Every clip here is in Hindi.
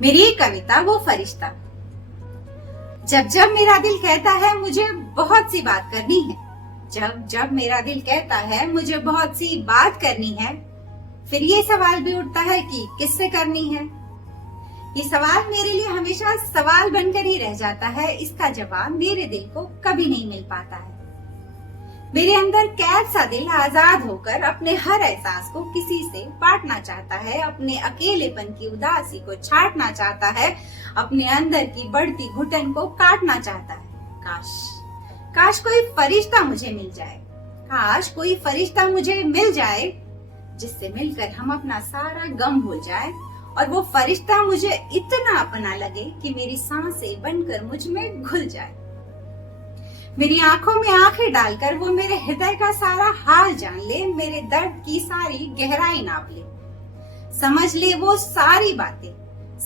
मेरी कविता वो फरिश्ता। जब जब मेरा दिल कहता है मुझे बहुत सी बात करनी है, जब जब मेरा दिल कहता है मुझे बहुत सी बात करनी है, फिर ये सवाल भी उठता है कि किससे करनी है। ये सवाल मेरे लिए हमेशा सवाल बनकर ही रह जाता है। इसका जवाब मेरे दिल को कभी नहीं मिल पाता है। मेरे अंदर कैद सा दिल आजाद होकर अपने हर एहसास को किसी से बांटना चाहता है, अपने अकेलेपन की उदासी को छाटना चाहता है, अपने अंदर की बढ़ती घुटन को काटना चाहता है। काश काश कोई फरिश्ता मुझे मिल जाए, काश कोई फरिश्ता मुझे मिल जाए, जिससे मिलकर हम अपना सारा गम भूल जाए और वो फरिश्ता मुझे इतना अपना लगे कि मेरी सांसें बनकर मुझ में घुल जाए। मेरी आंखों में आंखें डालकर वो मेरे हृदय का सारा हाल जान ले, मेरे दर्द की सारी गहराई नाप ले, समझ ले वो सारी बातें,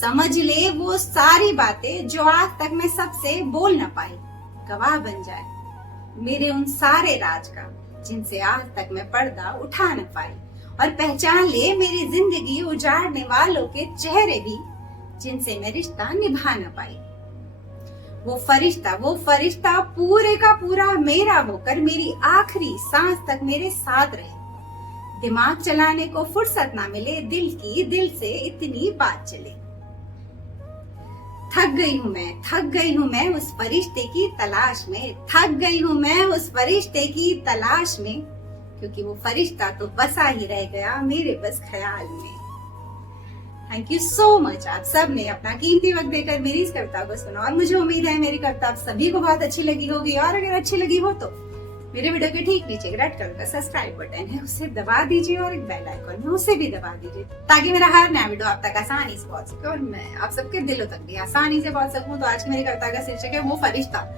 समझ ले वो सारी बातें जो आज तक मैं सबसे बोल न पाई। गवाह बन जाए मेरे उन सारे राज का जिनसे आज तक मैं पर्दा उठा न पाई, और पहचान ले मेरी जिंदगी उजाड़ने वालों के चेहरे भी जिनसे मैं रिश्ता निभा न पाई। वो फरिश्ता पूरे का पूरा मेरा होकर मेरी आखिरी सांस तक मेरे साथ रहे। दिमाग चलाने को फुर्सत ना मिले, दिल से इतनी बात चले। थक गई हूँ मैं उस फरिश्ते की तलाश में, थक गई हूँ मैं उस फरिश्ते की तलाश में, क्योंकि वो फरिश्ता तो बसा ही रह गया मेरे बस ख्याल में। थैंक यू सो मच, आप सब ने अपना कीमती वक्त देकर मेरी इस कविता को सुना और मुझे उम्मीद है मेरी कविता आप सभी को बहुत अच्छी लगी होगी। और अगर अच्छी लगी हो तो मेरे वीडियो के ठीक नीचे रेड कलर का सब्सक्राइब बटन है, उसे दबा दीजिए, और एक बेल आइकन है उसे भी दबा दीजिए, ताकि मेरा हर नया वीडियो आप तक आसानी से पहुंच सके और मैं आप सबके दिलों तक भी आसानी से पहुंच सकूं। तो आज की मेरी कविता का शीर्षक है वो फरिश्ता।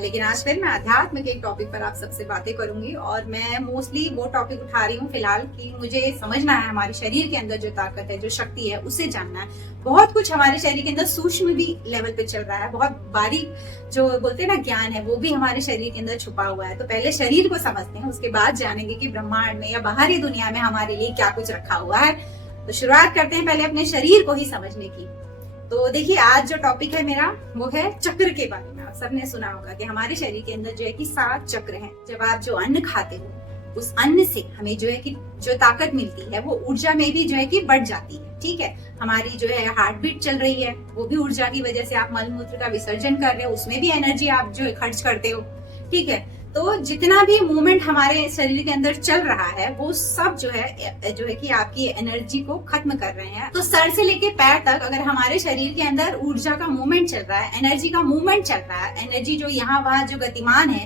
लेकिन आज फिर मैं अध्यात्म के एक टॉपिक पर आप सबसे बातें करूंगी, और मैं मोस्टली वो टॉपिक उठा रही हूँ फिलहाल कि मुझे समझना है हमारे शरीर के अंदर जो ताकत है, जो शक्ति है, उसे जानना है। बहुत कुछ हमारे शरीर के अंदर सूक्ष्म भी लेवल पे चल रहा है, बहुत बारीक जो बोलते हैं ना ज्ञान है, वो भी हमारे शरीर के अंदर छुपा हुआ है। तो पहले शरीर को समझते हैं, उसके बाद जानेंगे कि ब्रह्मांड में या बाहरी दुनिया में हमारे लिए क्या कुछ रखा हुआ है। तो शुरुआत करते हैं पहले अपने शरीर को ही समझने की। तो देखिए, आज जो टॉपिक है मेरा वो है चक्र के बारे में। आप सबने सुना होगा कि हमारे शरीर के अंदर जो है कि 7 चक्र हैं। जब आप जो अन्न खाते हो, उस अन्न से हमें जो है कि जो ताकत मिलती है वो ऊर्जा में भी जो है कि बढ़ जाती है। ठीक है, हमारी जो है हार्ट बीट चल रही है, वो भी ऊर्जा की वजह से। आप मल मूत्र का विसर्जन कर रहे हो, उसमें भी एनर्जी आप जो है खर्च करते हो। ठीक है, तो जितना भी मूवमेंट हमारे शरीर के अंदर चल रहा है वो सब जो है कि आपकी एनर्जी को खत्म कर रहे हैं। तो सर से लेके पैर तक अगर हमारे शरीर के अंदर ऊर्जा का मूवमेंट चल रहा है, एनर्जी का मूवमेंट चल रहा है, एनर्जी जो यहाँ वहाँ जो गतिमान है,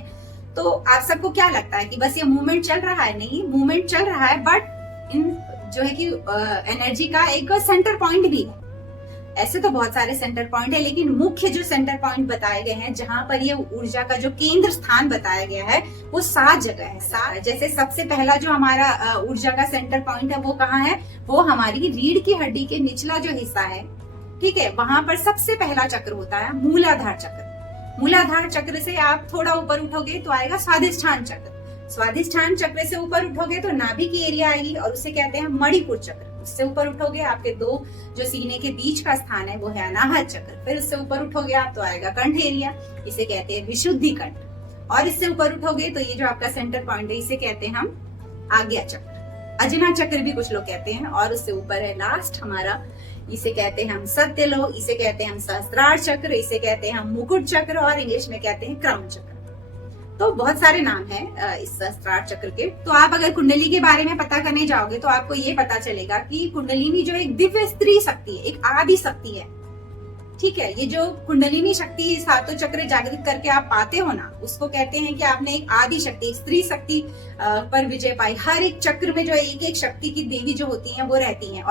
तो आप सबको क्या लगता है कि बस ये मूवमेंट चल रहा है? नहीं, मूवमेंट चल रहा है, बट इन जो है कि एनर्जी का एक सेंटर पॉइंट भी है। ऐसे तो बहुत सारे सेंटर पॉइंट है, लेकिन मुख्य जो सेंटर पॉइंट बताए गए हैं, जहां पर ये ऊर्जा का जो केंद्र स्थान बताया गया है, वो 7 जगह है। 7 जैसे सबसे पहला जो हमारा ऊर्जा का सेंटर पॉइंट है वो कहाँ है? वो हमारी रीढ़ की हड्डी के निचला जो हिस्सा है, ठीक है, वहां पर सबसे पहला चक्र होता है मूलाधार चक्र। मूलाधार चक्र से आप थोड़ा ऊपर उठोगे तो आएगा स्वादिष्ठान चक्र। स्वादिष्ठान चक्र से ऊपर उठोगे तो नाभि की एरिया आएगी और उसे कहते हैं मणिपुर चक्र। उससे ऊपर उठोगे, आपके 2 जो सीने के बीच का स्थान है वो है अनाहत चक्र। फिर उससे ऊपर उठोगे आप तो आएगा कंठ एरिया, इसे कहते हैं विशुद्धि कंठ। और इससे ऊपर उठोगे तो ये जो आपका सेंटर पॉइंट है इसे कहते हैं हम आज्ञा चक्र, अजना चक्र भी कुछ लोग कहते हैं। और उससे ऊपर है लास्ट हमारा, इसे कहते हैं हम सत्यलोक, इसे कहते हैं हम सहस्त्रार चक्र, इसे कहते हैं हम मुकुट चक्र, और इंग्लिश में कहते हैं क्राउन चक्र। तो बहुत सारे नाम हैं इस सहस्त्रार चक्र के। तो आप अगर कुंडली के बारे में पता करने जाओगे तो आपको ये पता चलेगा कि कुंडलिनी जो एक दिव्य स्त्री शक्ति है, एक आदि शक्ति है। ठीक है, ये जो कुंडलिनी शक्ति 7 चक्र जागृत करके आप पाते हो ना, उसको कहते हैं कि आपने एक आदि शक्ति, एक स्त्री शक्ति पर विजय पाई। हर एक चक्र में जो एक एक शक्ति की देवी जो होती है वो रहती है,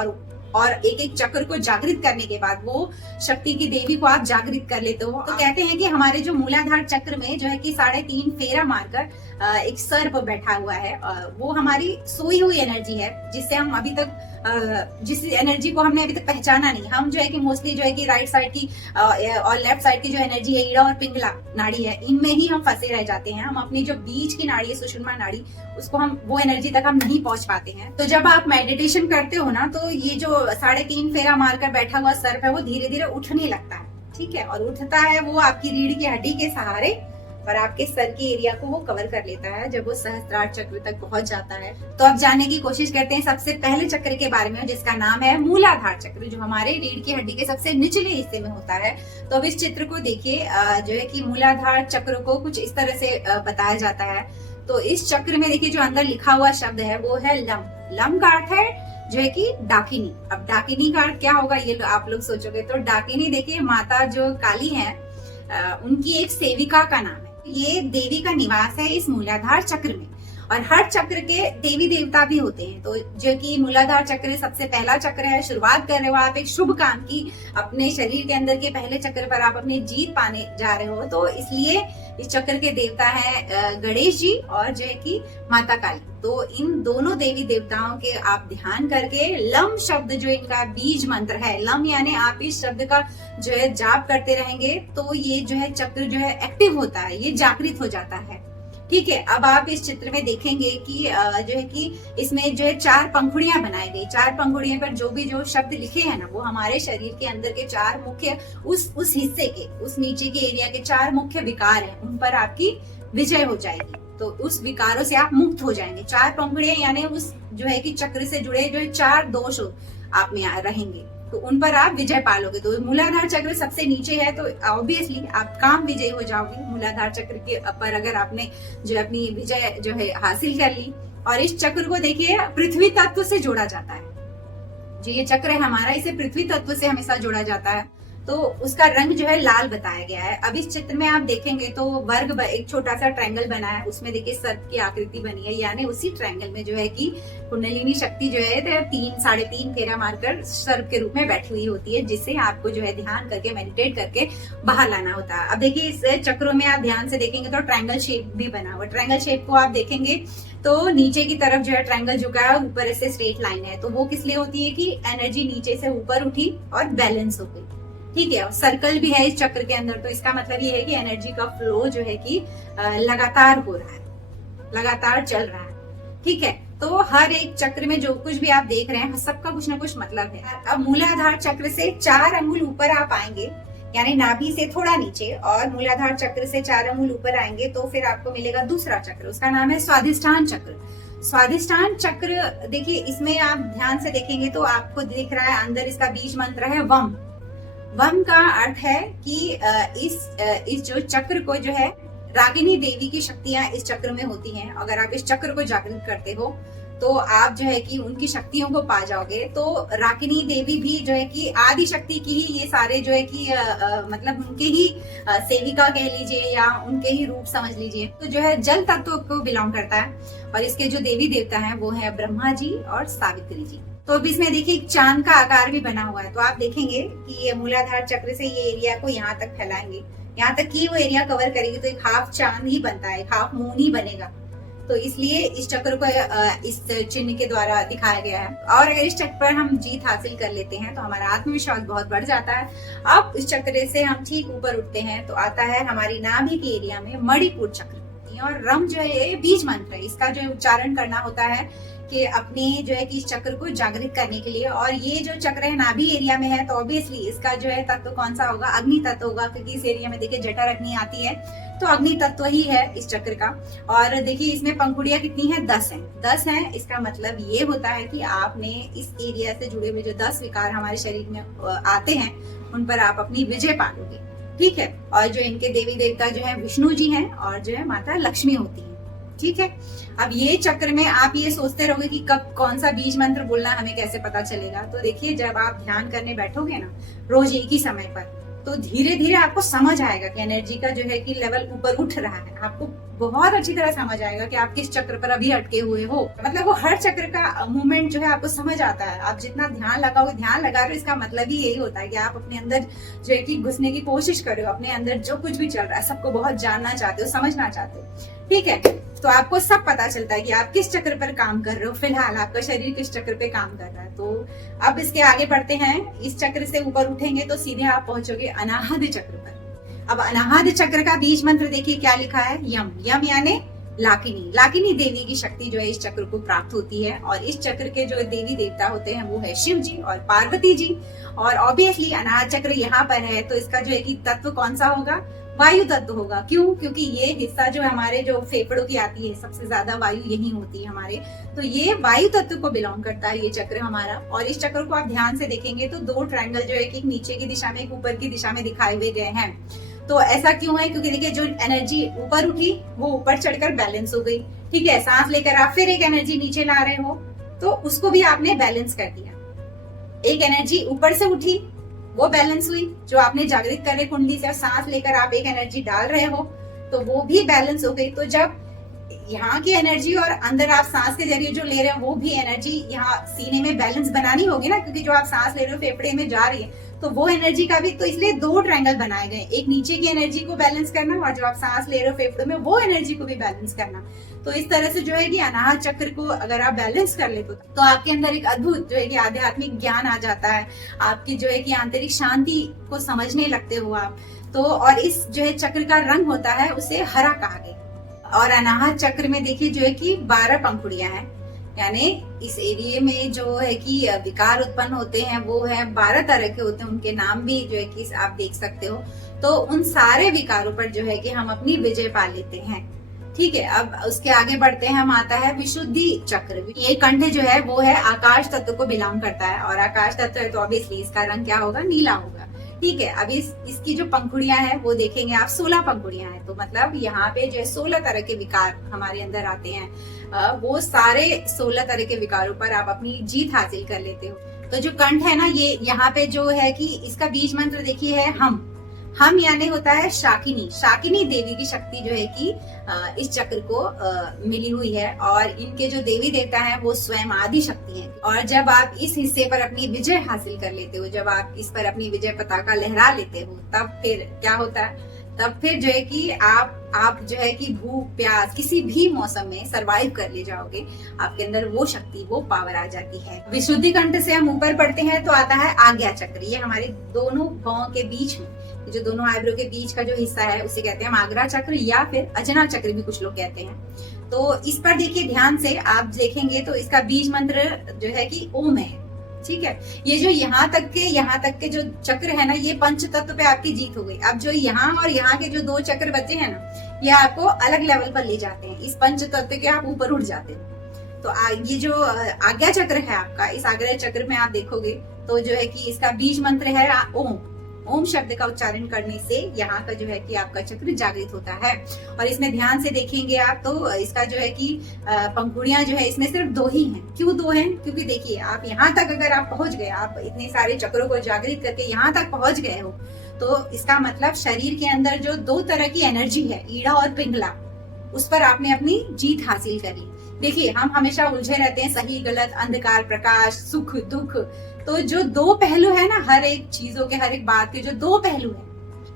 और एक एक चक्र को जागृत करने के बाद वो शक्ति की देवी को आप जागृत कर लेते हो। तो कहते हैं कि हमारे जो मूलाधार चक्र में जो है कि 3.5 फेरा मारकर एक सर्प बैठा हुआ है, वो हमारी सोई हुई एनर्जी है, जिससे हम अभी तक जिस एनर्जी को हमने अभी तक पहचाना नहीं। हम जो है कि मोस्टली जो है कि राइट साइड की और लेफ्ट साइड की जो एनर्जी है, ईड़ा और पिंगला नाड़ी है, इनमें ही हम फंसे रह जाते हैं। हम अपनी जो बीच की नाड़ी है, सुषुम्ना नाड़ी, उसको हम वो एनर्जी तक हम नहीं पहुंच पाते हैं। तो जब आप मेडिटेशन करते हो ना, तो ये जो 3.5 फेरा मारकर बैठा हुआ सर्प है, वो धीरे धीरे उठने लगता है, ठीक है, और उठता है वो आपकी रीढ़ की हड्डी के सहारे और आपके सर की एरिया को वो कवर कर लेता है जब वो सहस्त्रार चक्र तक पहुंच जाता है। तो अब जानने की कोशिश करते हैं सबसे पहले चक्र के बारे में, जिसका नाम है मूलाधार चक्र, जो हमारे रीढ़ की हड्डी के सबसे निचले हिस्से में होता है। तो अब इस चित्र को देखिए, जो है कि मूलाधार चक्र को कुछ इस तरह से बताया जाता है। तो इस चक्र में देखिए जो अंदर लिखा हुआ शब्द है वो है लम। लम का अर्थ है जो है कि डाकिनी। अब डाकिनी का अर्थ क्या होगा ये आप लोग सोचोगे, तो डाकिनी देखिए माता जो काली है, उनकी एक सेविका का नाम है। ये देवी का निवास है इस मूलाधार चक्र में, और हर चक्र के देवी देवता भी होते हैं। तो जो कि मूलाधार चक्र सबसे पहला चक्र है, शुरुआत कर रहे हो आप एक शुभ काम की, अपने शरीर के अंदर के पहले चक्र पर आप अपनी जीत पाने जा रहे हो। तो इसलिए इस चक्र के देवता है गणेश जी और जो है कि माता काली। तो इन दोनों देवी देवताओं के आप ध्यान करके लम शब्द जो इनका बीज मंत्र है, लम यानी आप इस शब्द का जो है जाप करते रहेंगे तो ये जो है चक्र जो है एक्टिव होता है, ये जागृत हो जाता है, ठीक है। अब आप इस चित्र में देखेंगे कि जो है कि इसमें जो है 4 पंखुड़ियां बनाई गई। 4 पंखुड़ियों पर जो भी जो शब्द लिखे हैं ना, वो हमारे शरीर के अंदर के 4 मुख्य उस हिस्से के, उस नीचे के एरिया के 4 मुख्य विकार हैं, उन पर आपकी विजय हो जाएगी। तो उस विकारों से आप मुक्त हो जाएंगे। 4 पंखुड़ियां यानी उस जो है कि चक्र से जुड़े जो 4 दोष आप में रहेंगे, तो उन पर आप विजय पालोगे। तो मूलाधार चक्र सबसे नीचे है, तो ऑब्वियसली आप काम विजय हो जाओगे मूलाधार चक्र के पर, अगर आपने जो अपनी विजय जो है हासिल कर ली। और इस चक्र को देखिए पृथ्वी तत्व से जोड़ा जाता है। जो ये चक्र है हमारा, इसे पृथ्वी तत्व से हमेशा जोड़ा जाता है। तो उसका रंग जो है लाल बताया गया है। अब इस चित्र में आप देखेंगे तो वर्ग एक छोटा सा ट्रायंगल बना है, उसमें देखिए सर्प की आकृति बनी है, यानी उसी ट्रायंगल में जो है कि कुंडलिनी शक्ति जो है 3-3.5 फेरा मारकर सर्प के रूप में बैठी हुई होती है, जिससे आपको जो है ध्यान करके मेडिटेट करके बाहर लाना होता है। अब देखिए इस चक्रों में आप ध्यान से देखेंगे तो ट्रायंगल शेप भी बना हुआ। ट्रायंगल शेप को आप देखेंगे तो नीचे की तरफ जो है ट्रायंगल झुका है, ऊपर से स्ट्रेट लाइन है। तो वो किस लिए होती है कि एनर्जी नीचे से ऊपर उठी और बैलेंस हो गई, ठीक है। और सर्कल भी है इस चक्र के अंदर, तो इसका मतलब ये है कि एनर्जी का फ्लो जो है कि लगातार हो रहा है, लगातार चल रहा है, ठीक है। तो हर एक चक्र में जो कुछ भी आप देख रहे हैं सबका कुछ ना कुछ मतलब है। अब मूलाधार चक्र से 4 अंगुल ऊपर आप आएंगे, यानी नाभि से थोड़ा नीचे, और मूलाधार चक्र से 4 अंगुल ऊपर आएंगे तो फिर आपको मिलेगा दूसरा चक्र, उसका नाम है स्वाधिष्ठान चक्र। स्वाधिष्ठान चक्र देखिए इसमें आप ध्यान से देखेंगे तो आपको दिख रहा है अंदर इसका बीज मंत्र है वम। वम का अर्थ है कि इस जो चक्र को जो है रागिनी देवी की शक्तियां इस चक्र में होती हैं। अगर आप इस चक्र को जागृत करते हो तो आप जो है कि उनकी शक्तियों को पा जाओगे। तो रागिनी देवी भी जो है कि आदि शक्ति की ही ये सारे जो है कि मतलब उनके ही सेविका कह लीजिए या उनके ही रूप समझ लीजिए। तो जो है जल तत्व को बिलोंग करता है, और इसके जो देवी देवता हैं वो है ब्रह्मा जी और सावित्री जी। तो अब इसमें देखिए चांद का आकार भी बना हुआ है। तो आप देखेंगे कि ये मूलाधार चक्र से ये एरिया को यहाँ तक फैलाएंगे, यहाँ तक कि वो एरिया कवर करेगी तो एक हाफ चांद ही बनता है, एक हाफ मून ही बनेगा। तो इसलिए इस चक्र को इस चिन्ह के द्वारा दिखाया गया है। और अगर इस चक्र पर हम जीत हासिल कर लेते हैं तो हमारा आत्मविश्वास बहुत बढ़ जाता है। अब इस चक्र से हम ठीक ऊपर उठते हैं तो आता है हमारी नाभि के एरिया में मणिपुर चक्र, और रम जो है ये बीज मंत्र है, इसका जो उच्चारण करना होता है कि अपने जो है कि इस चक्र को जागृत करने के लिए। और ये जो चक्र है नाभि एरिया में है तो ऑब्वियसली इसका जो है तत्व कौन सा होगा, अग्नि तत्व होगा, क्योंकि इस एरिया में देखिए जठर अग्नि आती है, तो अग्नि तत्व ही है इस चक्र का। और देखिए इसमें पंखुड़ियां कितनी है, 10 हैं। 10 हैं, इसका मतलब ये होता है कि आपने इस एरिया से जुड़े हुए जो 10 विकार हमारे शरीर में आते हैं उन पर आप अपनी विजय पालोगे, ठीक है। और जो इनके देवी देवता जो है विष्णु जी हैं और जो है माता लक्ष्मी होती है, ठीक है। अब ये चक्र में आप ये सोचते रहोगे कि कब कौन सा बीज मंत्र बोलना, हमें कैसे पता चलेगा। तो देखिए जब आप ध्यान करने बैठोगे ना रोज एक ही समय पर, तो धीरे धीरे आपको समझ आएगा कि एनर्जी का जो है कि लेवल ऊपर उठ रहा है। आपको बहुत अच्छी तरह समझ आएगा कि आप किस चक्र पर अभी अटके हुए हो। मतलब वो हर चक्र का मूवमेंट जो है आपको समझ आता है। आप जितना ध्यान लगाओगे, ध्यान लगा रहे हो, इसका मतलब ही यही होता है कि आप अपने अंदर जो है कि घुसने की कोशिश कर रहे हो। अपने अंदर जो कुछ भी चल रहा है सबको बहुत जानना चाहते हो, समझना चाहते हो, ठीक है। तो आपको सब पता चलता है कि आप किस चक्र पर काम कर रहे हो, फिलहाल आपका शरीर किस चक्र पे काम कर रहा है। तो अब इसके आगे बढ़ते हैं, इस चक्र से ऊपर उठेंगे तो सीधे आप पहुंचोगे अनाहत चक्र पर। अब अनाहत चक्र का बीज मंत्र देखिए क्या लिखा है, यम। यम यानी लाकिनी। लाकिनी देवी की शक्ति जो है इस चक्र को प्राप्त होती है, और इस चक्र के जो देवी देवता होते हैं वो है शिव जी और पार्वती जी। और ऑब्वियसली अनाहत चक्र यहाँ पर है, तो इसका जो है कि तत्व कौन सा होगा, वायु तत्व होगा। क्यों? क्योंकि ये हिस्सा जो हमारे जो फेफड़ों की आती है, सबसे ज्यादा वायु यही होती है हमारे, तो ये वायु तत्व को बिलोंग करता है ये चक्र हमारा। और इस चक्र को आप ध्यान से देखेंगे तो दो ट्रायंगल जो है कि नीचे की दिशा में, एक ऊपर की दिशा में दिखाए हुए गए हैं। तो ऐसा क्यों है? क्योंकि देखिए जो एनर्जी ऊपर उठी वो ऊपर चढ़कर बैलेंस हो गई, ठीक है। सांस लेकर आप फिर एक एनर्जी नीचे ला रहे हो तो उसको भी आपने बैलेंस कर दिया। एक एनर्जी ऊपर से उठी वो बैलेंस हुई, जो आपने जागृत कर रहे कुंडली से, सांस लेकर आप एक एनर्जी डाल रहे हो तो वो भी बैलेंस हो गई। तो जब यहाँ की एनर्जी और अंदर आप सांस के जरिए जो ले रहे हो वो भी एनर्जी यहाँ सीने में बैलेंस बनानी होगी ना, क्योंकि जो आप सांस ले रहे हो फेफड़े में जा रही है तो वो एनर्जी का भी, तो इसलिए दो ट्रायंगल बनाए गए, एक नीचे की एनर्जी को बैलेंस करना और जो आप सांस ले रहे हो फेफड़ों में वो एनर्जी को भी बैलेंस करना। तो इस तरह से जो है कि अनाहत चक्र को अगर आप बैलेंस कर ले तो आपके अंदर एक अद्भुत जो है कि आध्यात्मिक ज्ञान आ जाता है, आपकी जो है कि आंतरिक शांति को समझने लगते हो आप। तो और इस जो है चक्र का रंग होता है उसे हरा कहा गया। और अनाहत चक्र में देखिए जो है कि 12 पंखुड़ियां हैं, यानी इस एरिया में जो है कि विकार उत्पन्न होते हैं वो है 12 तरह के होते हैं, उनके नाम भी जो है कि आप देख सकते हो। तो उन सारे विकारों पर जो है कि हम अपनी विजय पा लेते हैं, ठीक है। अब उसके आगे बढ़ते हैं, हम आता है विशुद्धि चक्र। ये कंठ जो है वो है आकाश तत्व को बिलोंग करता है, और आकाश तत्व है तो ऑब्वियसली इसका रंग क्या होगा, नीला होगा, ठीक है। अब इसकी जो पंखुड़ियां हैं वो देखेंगे आप 16 पंखुड़ियां हैं, तो मतलब यहाँ पे जो है 16 तरह के विकार हमारे अंदर आते हैं। वो सारे 16 तरह के विकारों पर आप अपनी जीत हासिल कर लेते हो। तो जो कंठ है ना, ये यहाँ पे जो है कि इसका बीज मंत्र देखिए है हम यानी होता है शाकिनी। शाकिनी देवी की शक्ति जो है कि इस चक्र को मिली हुई है, और इनके जो देवी देवता हैं वो स्वयं आदि शक्ति हैं। और जब आप इस हिस्से पर अपनी विजय हासिल कर लेते हो, जब आप इस पर अपनी विजय पताका लहरा लेते हो, तब फिर क्या होता है, तब फिर जो है कि आप जो है कि भूख प्यास किसी भी मौसम में सरवाइव कर ले जाओगे, आपके अंदर वो शक्ति वो पावर आ जाती है। विशुद्धि कंठ से हम ऊपर पढ़ते हैं तो आता है आज्ञा चक्र। ये हमारे दोनों पांव के बीच में, जो दोनों आईब्रो के बीच का जो हिस्सा है उसे कहते हैं हम आज्ञा चक्र, या फिर अजना चक्र भी कुछ लोग कहते हैं। तो इस पर देखिए ध्यान से आप देखेंगे तो इसका बीज मंत्र जो है कि ओम है, ठीक है। ये जो यहाँ तक के जो चक्र है ना, ये पंच तत्व पे आपकी जीत हो गई। अब जो यहाँ और यहाँ के जो 2 चक्र बचे हैं ना, ये आपको अलग लेवल पर ले जाते हैं, इस पंच तत्व के आप ऊपर उठ जाते हो। तो ये जो आज्ञा चक्र है आपका, इस आज्ञा चक्र में आप देखोगे तो जो है कि इसका बीज मंत्र है ओम। ओम शब्द का उच्चारण करने से यहाँ का जो है कि आपका चक्र जागृत होता है। और इसमें ध्यान से देखेंगे आप तो इसका जो है कि पंखुड़ियां जो है इसमें सिर्फ 2 ही हैं। क्यों 2 हैं? क्योंकि देखिए आप यहाँ तक अगर आप पहुंच गए, आप इतने सारे चक्रों को जागृत करके यहाँ तक पहुंच गए हो, तो इसका मतलब शरीर के अंदर जो 2 तरह की एनर्जी है, ईड़ा और पिंगला, उस पर आपने अपनी जीत हासिल कर ली। देखिए हम हमेशा उलझे रहते हैं, सही गलत, अंधकार प्रकाश, सुख दुख। तो जो 2 पहलू है ना, हर एक चीजों के, हर एक बात के जो 2 पहलू है,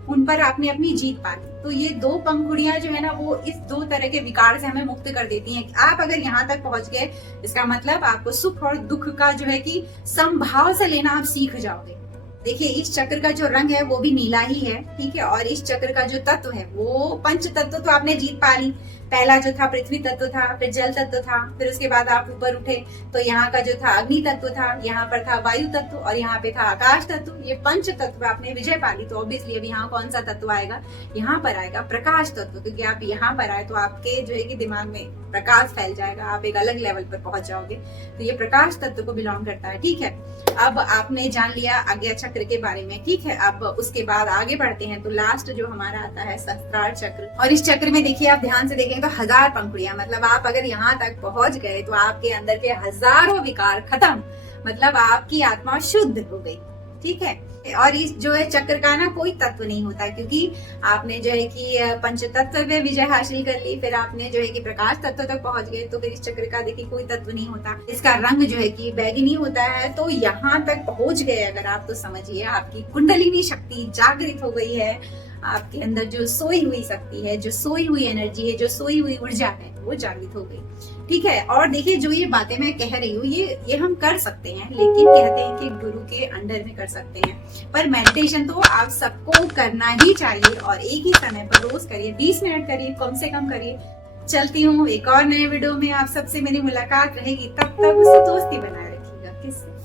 उन पर आपने अपनी जीत पा ली। तो ये 2 पंखुड़ियां जो है ना, वो इस 2 तरह के विकार से हमें मुक्त कर देती हैं। आप अगर यहाँ तक पहुंच गए, इसका मतलब आपको सुख और दुख का जो है कि समभाव से लेना आप सीख जाओगे। देखिए इस चक्र का जो रंग है वो भी नीला ही है, ठीक है। और इस चक्र का जो तत्व है वो पंच तत्व तो आपने जीत पा ली। पहला जो था पृथ्वी तत्व था, फिर जल तत्व था, फिर उसके बाद आप ऊपर उठे तो यहाँ का जो था अग्नि तत्व था, यहाँ पर था वायु तत्व और यहाँ पे था आकाश तत्व। ये पंच तत्व आपने विजय पा ली। तो ऑब्वियसली अब यहाँ कौन सा तत्व आएगा, यहाँ पर आएगा प्रकाश तत्व, क्योंकि आप यहाँ पर आए तो आपके जो है कि दिमाग में प्रकाश फैल जाएगा, आप एक अलग लेवल पर पहुंच जाओगे। तो ये प्रकाश तत्व को बिलोंग करता है, ठीक है। अब आपने जान लिया आज्ञा चक्र के बारे में, ठीक है। अब उसके बाद आगे बढ़ते हैं तो लास्ट जो हमारा आता है सहस्त्रार चक्र। और इस चक्र में देखिए आप ध्यान से देखेंगे तो 1000 पंखुड़ियां, मतलब आप अगर यहाँ तक पहुंच गए तो आपके अंदर के हजारों विकार खत्म, मतलब आपकी आत्मा शुद्ध हो गई, ठीक है। और इस जो है चक्र का ना कोई तत्व नहीं होता, क्योंकि आपने जो है कि पंच तत्व में विजय हासिल कर ली, फिर आपने जो है कि प्रकाश तत्व तक पहुंच गए, तो फिर इस चक्र का देखिए कोई तत्व नहीं होता। इसका रंग जो है कि बैगनी होता है। तो यहाँ तक पहुंच गए अगर आप, तो समझिए आपकी कुंडलिनी शक्ति जागृत हो गई है, आपके अंदर जो सोई हुई शक्ति है, जो सोई हुई एनर्जी है, जो सोई हुई ऊर्जा है, वो जागृत हो गई। ठीक है। और देखिए, जो ये बातें मैं कह रही हूँ, ये हम कर सकते हैं, लेकिन कहते हैं कि गुरु के अंडर में कर सकते हैं। पर मेडिटेशन तो आप सबको करना ही चाहिए, और एक ही समय पर रोज करिए, 20 मिनट करिए, कम से कम करिए। चलती हूँ, एक और नए वीडियो में आप सबसे मेरी मुलाकात रहेगी। तब तक उस दोस्ती बनाए रखिएगा। किससे?